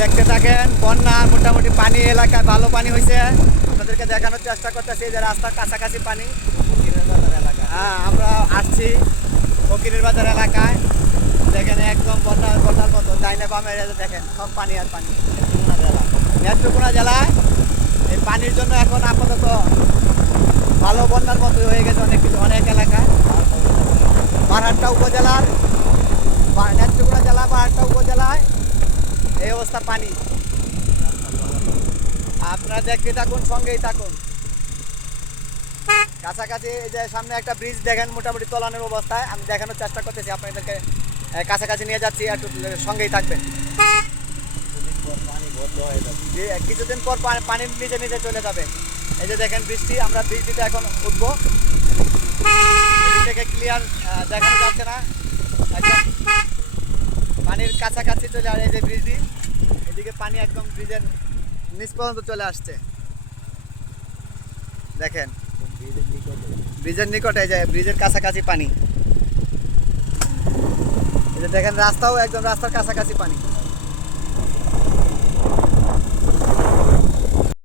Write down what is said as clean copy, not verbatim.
দেখতে থাকেন, বন্যা মোটামুটি পানি এলাকায় ভালো পানি হয়েছে। আপনাদেরকে দেখানোর চেষ্টা করতেছি যে রাস্তার কাছাকাছি পানি। হ্যাঁ, আমরা আসছি ফকিরের বাজার এলাকায়। দেখেন একদম বন্যার মতো, ডাইনে বামে দেখেন সব পানি আর পানি। নেত্রকোনা জেলায় এই পানির জন্য এখন আপাতত ভালো বন্যার মতো হয়ে গেছে অনেক এলাকায়। বারহাট্টা উপজেলার নেত্রকোনা জেলা বারহাট্টা উপজেলায় এই অবস্থা পানি। আপনারা দেখতে থাকুন, সঙ্গেই থাকুন। কাছাকাছি এই যে সামনে একটা ব্রিজ দেখেন মোটামুটি তলানোর অবস্থায়। আমি দেখানোর চেষ্টা করতেছি আপনাদেরকে, কাছাকাছি নিয়ে যাচ্ছি, একটু সঙ্গেই থাকবেন। কিছুদিন পর পানি নিজে নিজে চলে যাবে। এই যে দেখেন বৃষ্টি, আমরা বৃষ্টিতে এখন উঠবো। থেকে ক্লিয়ার দেখানো যাচ্ছে না, একদম পানির কাছাকাছি চলে আসে। এই যে ব্রিজটি, এদিকে পানি একদম ব্রিজের নিচ পর্যন্ত চলে আসছে। দেখেন ব্রিজের নিকটে, এই যে ব্রিজের কাছাকাছি পানি। এই যে দেখেন রাস্তাও একদম রাস্তার কাছাকাছি পানি।